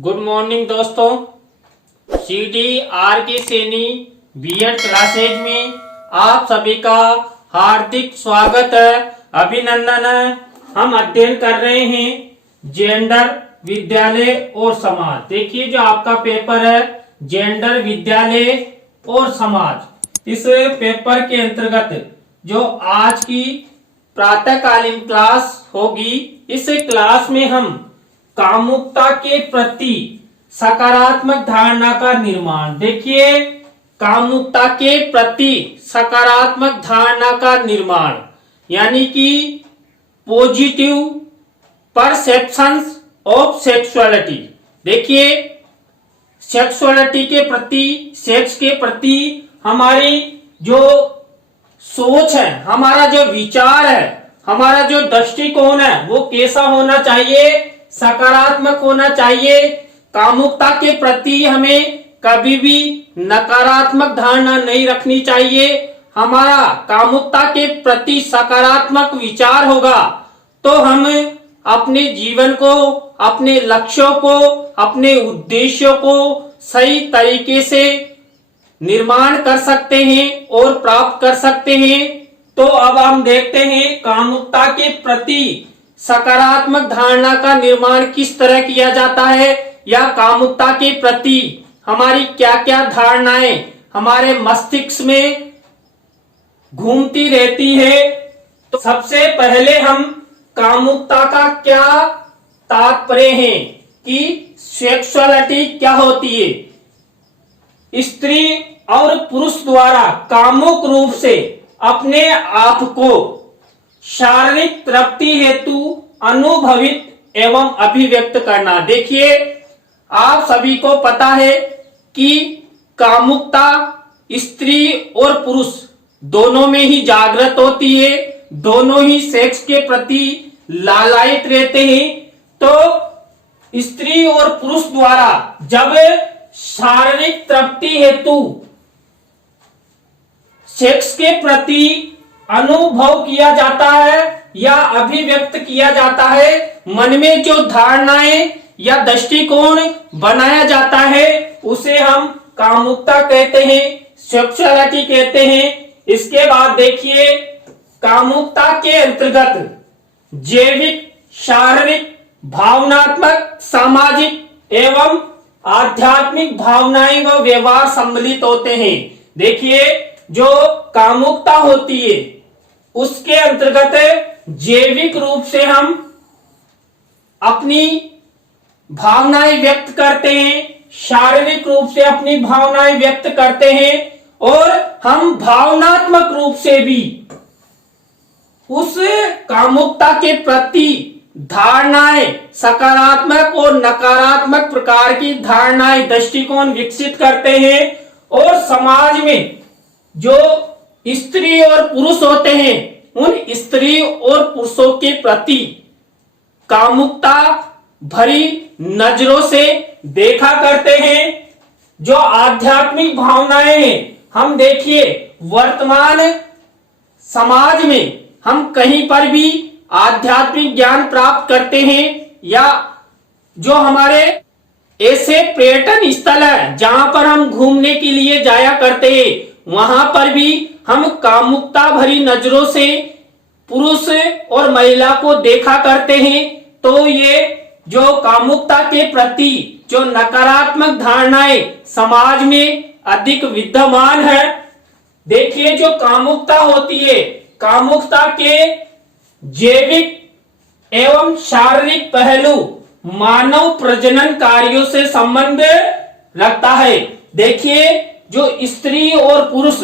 Good morning दोस्तों। CDR के Saini BEd classes में आप सभी का हार्दिक स्वागत है, अभिनंदन है। हम अध्ययन कर रहे हैं जेंडर, विद्यालय और समाज। देखिए जो आपका पेपर है जेंडर, विद्यालय और समाज, इस पेपर के अंतर्गत जो आज की प्रातःकालीन क्लास होगी, इस क्लास में हम कामुकता के प्रति सकारात्मक धारणा का निर्माण। देखिए कामुकता के प्रति सकारात्मक धारणा का निर्माण यानी कि पॉजिटिव परसेप्शंस ऑफ सेक्सुअलिटी। देखिए सेक्सुअलिटी के प्रति, सेक्स के प्रति हमारी जो सोच है, हमारा जो विचार है, हमारा जो दृष्टिकोण है वो कैसा होना चाहिए? सकारात्मक होना चाहिए। कामुकता के प्रति हमें कभी भी नकारात्मक धारणा नहीं रखनी चाहिए। हमारा कामुकता के प्रति सकारात्मक विचार होगा तो हम अपने जीवन को, अपने लक्ष्यों को, अपने उद्देश्यों को सही तरीके से निर्माण कर सकते हैं और प्राप्त कर सकते हैं। तो अब हम देखते हैं कामुकता के प्रति सकारात्मक धारणा का निर्माण किस तरह किया जाता है, या कामुकता के प्रति हमारी क्या क्या धारणाएं हमारे मस्तिष्क में घूमती रहती है। तो सबसे पहले हम कामुकता का क्या तात्पर्य है कि सेक्सुअलिटी क्या होती है। स्त्री और पुरुष द्वारा कामुक रूप से अपने आप को शारीरिक तृप्ति हेतु अनुभवित एवं अभिव्यक्त करना। देखिए आप सभी को पता है कि कामुकता स्त्री और पुरुष दोनों में ही जागृत होती है, दोनों ही सेक्स के प्रति लालायित रहते हैं। तो स्त्री और पुरुष द्वारा जब शारीरिक तृप्ति हेतु सेक्स के प्रति अनुभव किया जाता है या अभिव्यक्त किया जाता है, मन में जो धारणाएं या दृष्टिकोण बनाया जाता है उसे हम कामुकता कहते हैं, सेक्सुअलिटी कहते हैं। इसके बाद देखिए कामुकता के अंतर्गत जैविक, शारीरिक, भावनात्मक, सामाजिक एवं आध्यात्मिक भावनाएं व व्यवहार सम्मिलित होते हैं। देखिए जो कामुकता होती है उसके अंतर्गत जैविक रूप से हम अपनी भावनाएं व्यक्त करते हैं, शारीरिक रूप से अपनी भावनाएं व्यक्त करते हैं और हम भावनात्मक रूप से भी उस कामुकता के प्रति धारणाएं, सकारात्मक और नकारात्मक प्रकार की धारणाएं, दृष्टिकोण विकसित करते हैं। और समाज में जो स्त्री और पुरुष होते हैं उन स्त्री और पुरुषों के प्रति कामुकता भरी नजरों से देखा करते हैं। जो आध्यात्मिक भावनाएं हैं, हम देखिए वर्तमान समाज में हम कहीं पर भी आध्यात्मिक ज्ञान प्राप्त करते हैं या जो हमारे ऐसे पर्यटन स्थल है जहां पर हम घूमने के लिए जाया करते हैं, वहां पर भी हम कामुकता भरी नजरों से पुरुष और महिला को देखा करते हैं। तो ये जो कामुकता के प्रति जो नकारात्मक धारणाएं समाज में अधिक विद्यमान है। देखिए जो कामुकता होती है, कामुकता के जैविक एवं शारीरिक पहलू मानव प्रजनन कार्यों से संबंध रखता है। देखिए जो स्त्री और पुरुष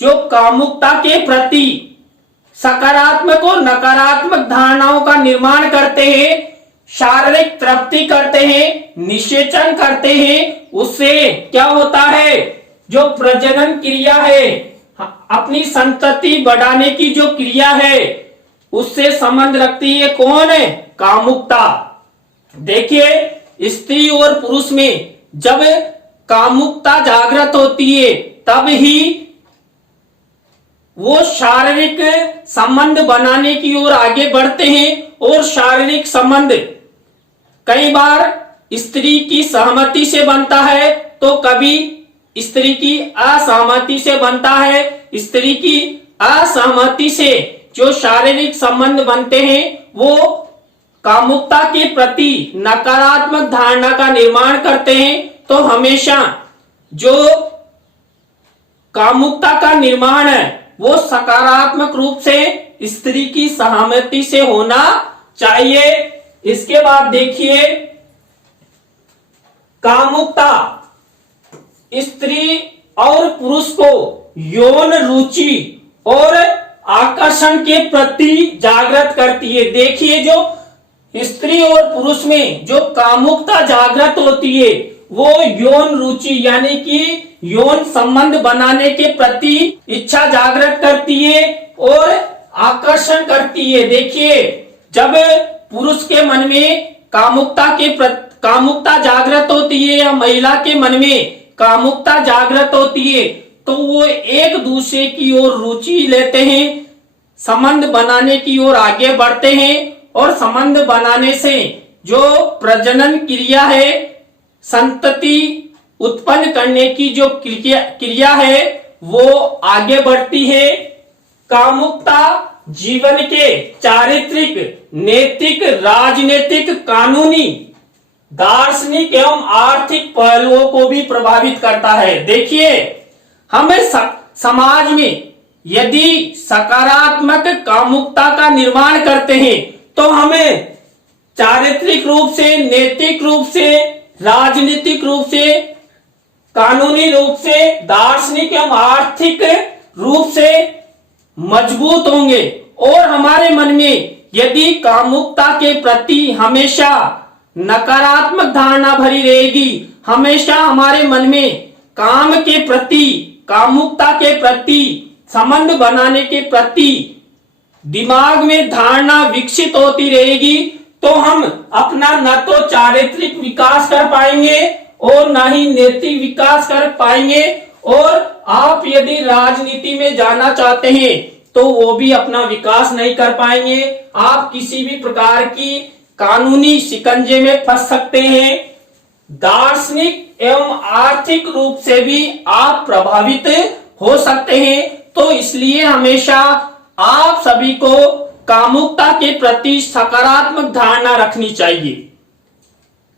जो कामुकता के प्रति सकारात्मक और नकारात्मक धारणाओं का निर्माण करते हैं, शारीरिक तृप्ति करते हैं, निषेचन करते हैं, उससे क्या होता है? जो प्रजनन क्रिया है, अपनी संतति बढ़ाने की जो क्रिया है उससे संबंध रखती है कौन है? कामुकता। देखिए स्त्री और पुरुष में जब कामुकता जागृत होती है तब ही वो शारीरिक संबंध बनाने की ओर आगे बढ़ते हैं। और शारीरिक संबंध कई बार स्त्री की सहमति से बनता है तो कभी स्त्री की असहमति से बनता है। स्त्री की असहमति से जो शारीरिक संबंध बनते हैं वो कामुकता के प्रति नकारात्मक धारणा का निर्माण करते हैं। तो हमेशा जो कामुकता का निर्माण है वो सकारात्मक रूप से स्त्री की सहमति से होना चाहिए। इसके बाद देखिए, कामुकता स्त्री और पुरुष को यौन रुचि और आकर्षण के प्रति जागृत करती है। देखिए, जो स्त्री और पुरुष में जो कामुकता जागृत होती है वो यौन रुचि यानी कि यौन संबंध बनाने के प्रति इच्छा जागृत करती है और आकर्षण करती है। देखिए, जब पुरुष के मन में कामुकता जागृत होती है या महिला के मन में कामुकता जागृत होती है तो वो एक दूसरे की ओर रुचि लेते हैं, संबंध बनाने की ओर आगे बढ़ते हैं और संबंध बनाने से जो प्रजनन क्रिया है, संतति उत्पन्न करने की जो क्रिया है वो आगे बढ़ती है। कामुकता जीवन के चारित्रिक, नैतिक, राजनीतिक, कानूनी, दार्शनिक एवं आर्थिक पहलुओं को भी प्रभावित करता है। देखिए, हमें समाज में यदि सकारात्मक कामुकता का निर्माण करते हैं तो हमें चारित्रिक रूप से, नैतिक रूप से, राजनीतिक रूप से, कानूनी रूप से, दार्शनिक एवं आर्थिक रूप से मजबूत होंगे। और हमारे मन में यदि कामुकता के प्रति हमेशा नकारात्मक धारणा भरी रहेगी, हमेशा हमारे मन में काम के प्रति, कामुकता के प्रति, संबंध बनाने के प्रति दिमाग में धारणा विकसित होती रहेगी तो हम अपना न तो चारित्रिक विकास कर पाएंगे और न ही नैतिक विकास कर पाएंगे। और आप यदि राजनीति में जाना चाहते हैं तो वो भी अपना विकास नहीं कर पाएंगे। आप किसी भी प्रकार की कानूनी शिकंजे में फंस सकते हैं। दार्शनिक एवं आर्थिक रूप से भी आप प्रभावित हो सकते हैं। तो इसलिए हमेशा आप सभी को कामुकता के प्रति सकारात्मक धारणा रखनी चाहिए।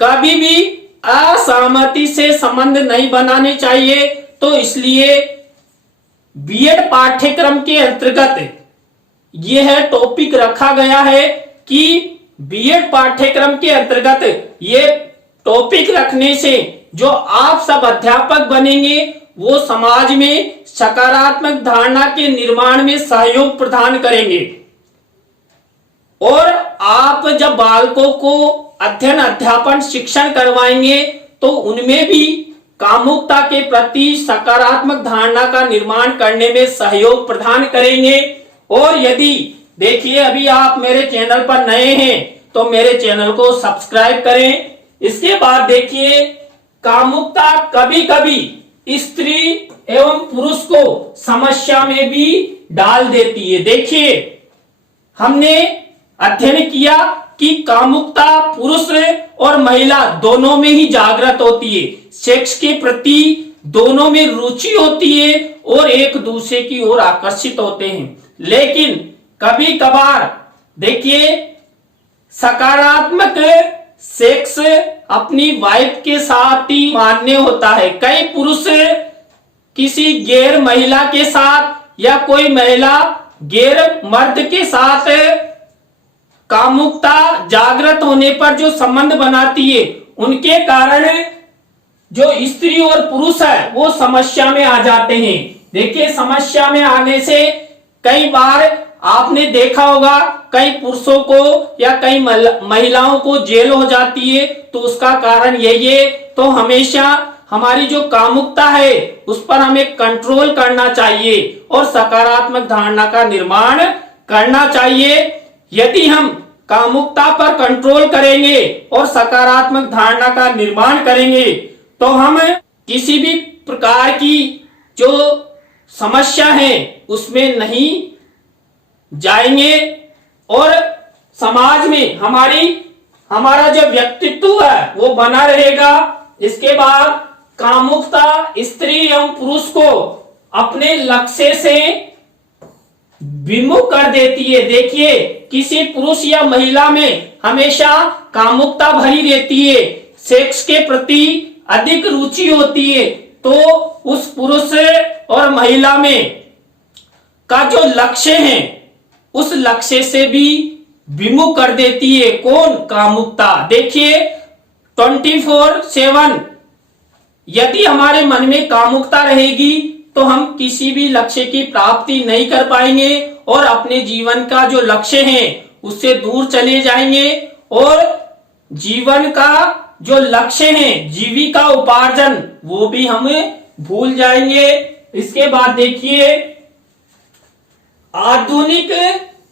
कभी भी असहमति से संबंध नहीं बनाने चाहिए। तो इसलिए बीएड पाठ्यक्रम के अंतर्गत यह टॉपिक रखा गया है कि बीएड पाठ्यक्रम के अंतर्गत ये टॉपिक रखने से जो आप सब अध्यापक बनेंगे वो समाज में सकारात्मक धारणा के निर्माण में सहयोग प्रदान करेंगे। और आप जब बालकों को अध्ययन, अध्यापन, शिक्षण करवाएंगे तो उनमें भी कामुकता के प्रति सकारात्मक धारणा का निर्माण करने में सहयोग प्रदान करेंगे। और यदि देखिए, अभी आप मेरे चैनल पर नए हैं तो मेरे चैनल को सब्सक्राइब करें। इसके बाद देखिए, कामुकता कभी कभी स्त्री एवं पुरुष को समस्या में भी डाल देती है। देखिए, हमने अध्ययन किया कि कामुकता पुरुष और महिला दोनों में ही जागृत होती है, सेक्स के प्रति दोनों में रुचि होती है और एक दूसरे की ओर आकर्षित होते हैं। लेकिन कभी कभार देखिए, सकारात्मक सेक्स अपनी वाइफ के साथ ही मान्य होता है। कई पुरुष किसी गैर महिला के साथ या कोई महिला गैर मर्द के साथ कामुकता जागृत होने पर जो संबंध बनाती है, उनके कारण जो स्त्री और पुरुष है वो समस्या में आ जाते हैं। देखिए, समस्या में आने से कई बार आपने देखा होगा कई पुरुषों को या कई महिलाओं को जेल हो जाती है। तो उसका कारण यही है। तो हमेशा हमारी जो कामुकता है उस पर हमें कंट्रोल करना चाहिए और सकारात्मक धारणा का निर्माण करना चाहिए। यदि हम कामुकता पर कंट्रोल करेंगे और सकारात्मक धारणा का निर्माण करेंगे तो हम किसी भी प्रकार की जो समस्या है उसमें नहीं जाएंगे और समाज में हमारी हमारा जो व्यक्तित्व है वो बना रहेगा। इसके बाद कामुकता स्त्री एवं पुरुष को अपने लक्ष्य से विमुख कर देती है। देखिए, किसी पुरुष या महिला में हमेशा कामुकता भरी रहती है, सेक्स के प्रति अधिक रुचि होती है, तो उस पुरुष और महिला में का जो लक्ष्य है उस लक्ष्य से भी विमुख कर देती है। कौन? कामुकता। देखिए 24/7 यदि हमारे मन में कामुकता रहेगी तो हम किसी भी लक्ष्य की प्राप्ति नहीं कर पाएंगे और अपने जीवन का जो लक्ष्य है उससे दूर चले जाएंगे और जीवन का जो लक्ष्य है जीविका उपार्जन वो भी हम भूल जाएंगे। इसके बाद देखिए, आधुनिक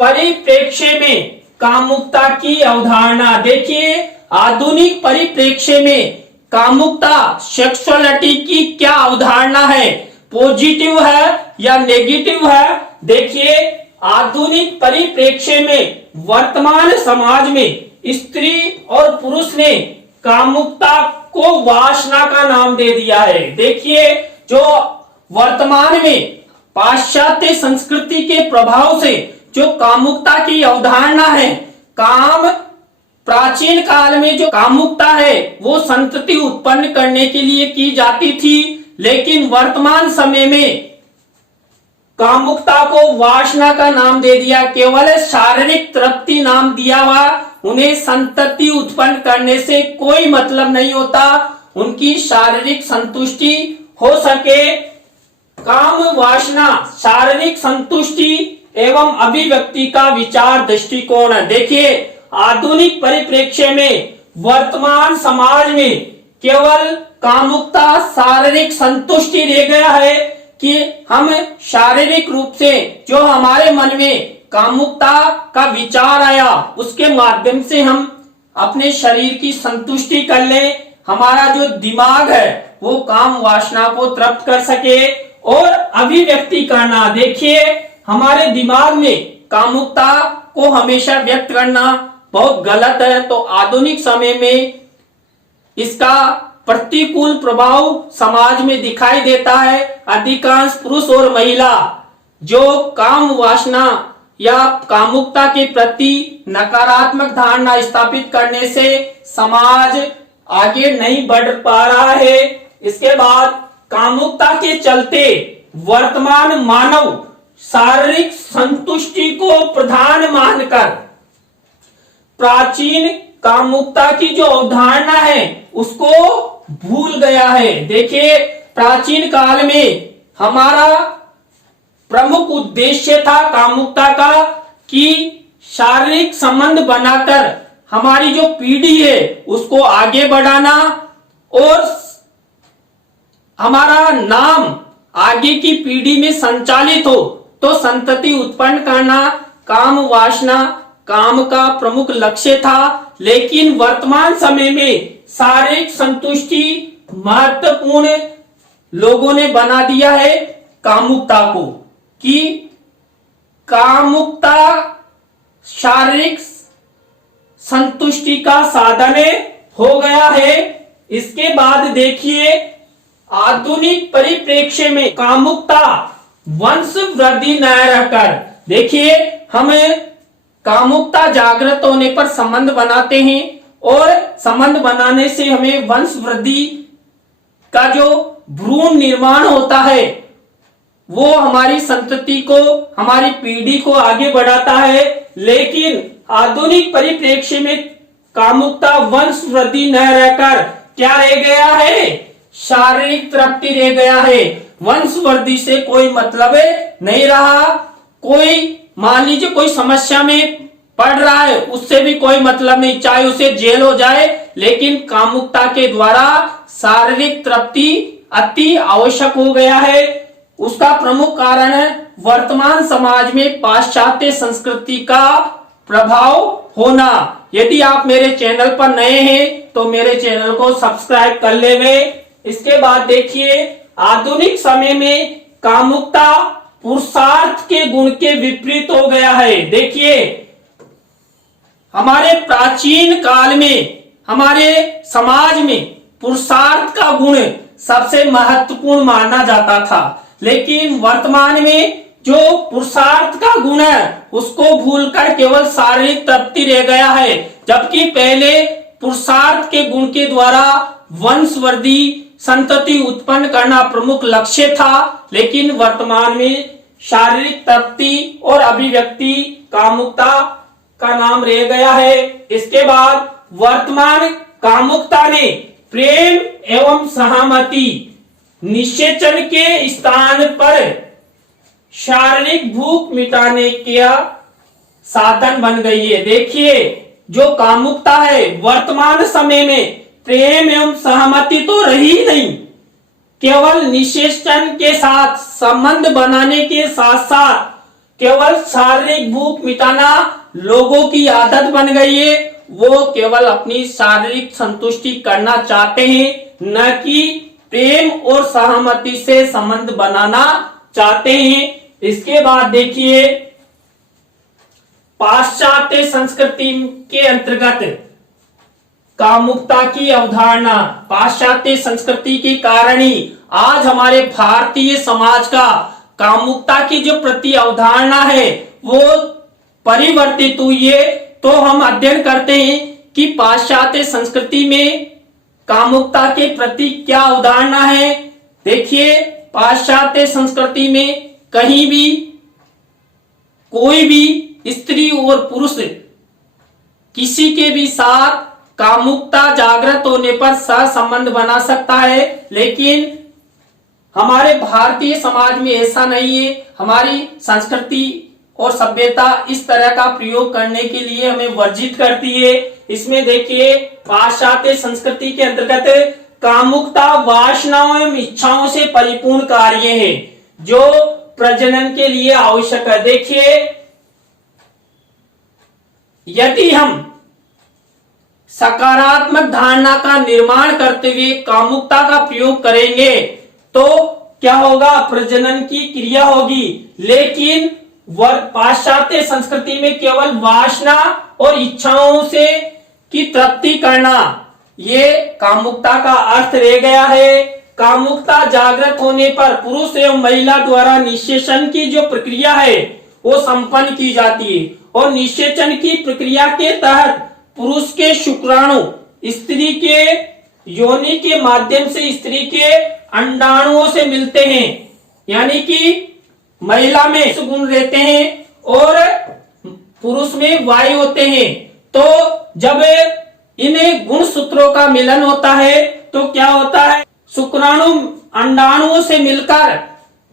परिप्रेक्ष्य में कामुकता की अवधारणा। देखिए, आधुनिक परिप्रेक्ष्य में कामुकता सेक्सुअलिटी की क्या अवधारणा है, पॉजिटिव है या नेगेटिव है। देखिए, आधुनिक परिप्रेक्ष्य में वर्तमान समाज में स्त्री और पुरुष ने कामुकता को वासना का नाम दे दिया है। देखिए, जो वर्तमान में पाश्चात्य संस्कृति के प्रभाव से जो कामुकता की अवधारणा है, काम प्राचीन काल में जो कामुकता है वो संतति उत्पन्न करने के लिए की जाती थी, लेकिन वर्तमान समय में कामुकता को वासना का नाम दे दिया, केवल शारीरिक तृप्ति नाम दिया हुआ। उन्हें संतति उत्पन्न करने से कोई मतलब नहीं होता, उनकी शारीरिक संतुष्टि हो सके। काम वासना शारीरिक संतुष्टि एवं अभिव्यक्ति का विचार दृष्टिकोण है। देखिए, आधुनिक परिप्रेक्ष्य में वर्तमान समाज में केवल कामुकता शारीरिक संतुष्टि रह गया है कि हम शारीरिक रूप से जो हमारे मन में कामुकता का विचार आया उसके माध्यम से हम अपने शरीर की संतुष्टि कर लें, हमारा जो दिमाग है वो काम वासना को तृप्त कर सके और अभिव्यक्ति करना। देखिए, हमारे दिमाग में कामुकता को हमेशा व्यक्त करना बहुत गलत है, तो आधुनिक समय में इसका प्रतिकूल प्रभाव समाज में दिखाई देता है। अधिकांश पुरुष और महिला जो काम वासना या कामुकता के प्रति नकारात्मक धारणा स्थापित करने से समाज आगे नहीं बढ़ पा रहा है। इसके बाद कामुकता के चलते वर्तमान मानव शारीरिक संतुष्टि को प्रधान मानकर प्राचीन कामुकता की जो अवधारणा है उसको भूल गया है। देखिए, प्राचीन काल में हमारा प्रमुख उद्देश्य था कामुकता का कि शारीरिक संबंध बनाकर हमारी जो पीढ़ी है उसको आगे बढ़ाना और हमारा नाम आगे की पीढ़ी में संचालित हो, तो संतति उत्पन्न करना काम वासना काम का प्रमुख लक्ष्य था। लेकिन वर्तमान समय में शारीरिक संतुष्टि महत्वपूर्ण लोगों ने बना दिया है कामुकता को, कि कामुकता शारीरिक संतुष्टि का साधन हो गया है। इसके बाद देखिए, आधुनिक परिप्रेक्ष्य में कामुकता वंश वृद्धि न रहकर, देखिए हमें कामुकता जागृत होने पर संबंध बनाते हैं और संबंध बनाने से हमें वंश वृद्धि का जो भ्रूण निर्माण होता है वो हमारी संतति को हमारी पीढ़ी को आगे बढ़ाता है। लेकिन आधुनिक परिप्रेक्ष्य में कामुकता वंश वृद्धि न रहकर क्या रह गया है, शारीरिक तृप्ति रह गया है। वंश वृद्धि से कोई मतलब नहीं रहा। कोई मान लीजिए कोई समस्या में पड़ रहा है, उससे भी कोई मतलब नहीं, चाहे उसे जेल हो जाए, लेकिन कामुकता के द्वारा शारीरिक तृप्ति अति आवश्यक हो गया है। उसका प्रमुख कारण है वर्तमान समाज में पाश्चात्य संस्कृति का प्रभाव होना। यदि आप मेरे चैनल पर नए हैं तो मेरे चैनल को सब्सक्राइब कर लेवे। इसके बाद देखिए, आधुनिक समय में कामुकता पुरुषार्थ के गुण के विपरीत हो गया है। देखिए, हमारे प्राचीन काल में हमारे समाज में पुरुषार्थ का गुण सबसे महत्वपूर्ण माना जाता था, लेकिन वर्तमान में जो पुरुषार्थ का गुण है उसको भूलकर केवल शारीरिक तृप्ति रह गया है। जबकि पहले पुरुषार्थ के गुण के द्वारा वंशवृद्धि संतति उत्पन्न करना प्रमुख लक्ष्य था, लेकिन वर्तमान में शारीरिक तृप्ति और अभिव्यक्ति कामुकता का नाम रह गया है। इसके बाद वर्तमान कामुकता ने प्रेम एवं सहमति निषेचन के स्थान पर शारीरिक भूख मिटाने का साधन बन गई है। देखिए, जो कामुकता है वर्तमान समय में प्रेम एवं सहमति तो रही नहीं, केवल निषेचन के साथ संबंध बनाने के साथ साथ केवल शारीरिक भूख मिटाना लोगों की आदत बन गई है। वो केवल अपनी शारीरिक संतुष्टि करना चाहते हैं, न कि प्रेम और सहमति से संबंध बनाना चाहते हैं। इसके बाद देखिए, पाश्चात्य संस्कृति के अंतर्गत कामुकता की अवधारणा, पाश्चात्य संस्कृति के कारण ही आज हमारे भारतीय समाज का कामुकता की जो प्रति अवधारणा है वो परिवर्तित हुई है। तो हम अध्ययन करते हैं कि पाश्चात्य संस्कृति में कामुकता के प्रति क्या अवधारणा है। देखिए, पाश्चात्य संस्कृति में कहीं भी कोई भी स्त्री और पुरुष किसी के भी साथ कामुकता जागृत होने पर सहसंबंध बना सकता है, लेकिन हमारे भारतीय समाज में ऐसा नहीं है। हमारी संस्कृति और सभ्यता इस तरह का प्रयोग करने के लिए हमें वर्जित करती है। इसमें देखिए, पाश्चात्य संस्कृति के अंतर्गत कामुकता वासनाओं एवं इच्छाओं से परिपूर्ण कार्य है जो प्रजनन के लिए आवश्यक है। देखिए, यदि हम सकारात्मक धारणा का निर्माण करते हुए कामुकता का प्रयोग करेंगे तो क्या होगा, प्रजनन की क्रिया होगी। लेकिन पाश्चात्य संस्कृति में केवल वासना और इच्छाओं से की तृप्ति करना, ये कामुकता का अर्थ रह गया है। कामुकता जागृत होने पर पुरुष एवं महिला द्वारा निषेचन की जो प्रक्रिया है वो संपन्न की जाती है, और निषेचन की प्रक्रिया के तहत पुरुष के शुक्राणु स्त्री के योनि के माध्यम से स्त्री के अंडाणुओं से मिलते हैं, यानी कि महिला में गुण रहते हैं और पुरुष में वायु होते हैं। तो जब इन गुण सूत्रों का मिलन होता है तो क्या होता है, शुक्राणु अंडाणुओं से मिलकर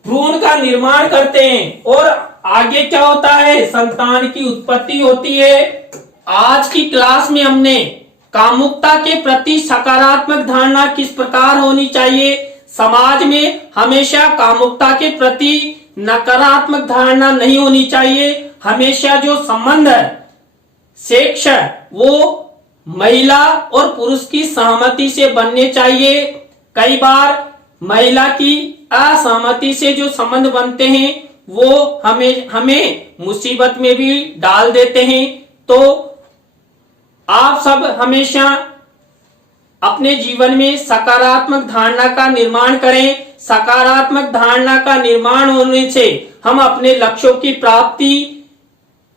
भ्रूण का निर्माण करते हैं और आगे क्या होता है, संतान की उत्पत्ति होती है। आज की क्लास में हमने कामुकता के प्रति सकारात्मक धारणा किस प्रकार होनी चाहिए, समाज में हमेशा कामुकता के प्रति नकारात्मक धारणा नहीं होनी चाहिए। हमेशा जो संबंध है, सेक्स है, वो महिला और पुरुष की सहमति से बनने चाहिए। कई बार महिला की असहमति से जो संबंध बनते हैं वो हमें मुसीबत में भी डाल देते हैं। तो आप सब हमेशा अपने जीवन में सकारात्मक धारणा का निर्माण करें। सकारात्मक धारणा का निर्माण होने से हम अपने लक्ष्यों की प्राप्ति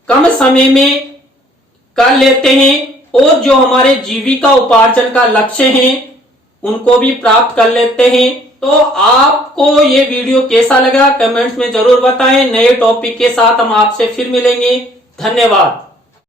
कम समय में कर लेते हैं और जो हमारे जीविका उपार्जन का लक्ष्य है उनको भी प्राप्त कर लेते हैं। तो आपको ये वीडियो कैसा लगा कमेंट्स में जरूर बताएं। नए टॉपिक के साथ हम आपसे फिर मिलेंगे। धन्यवाद।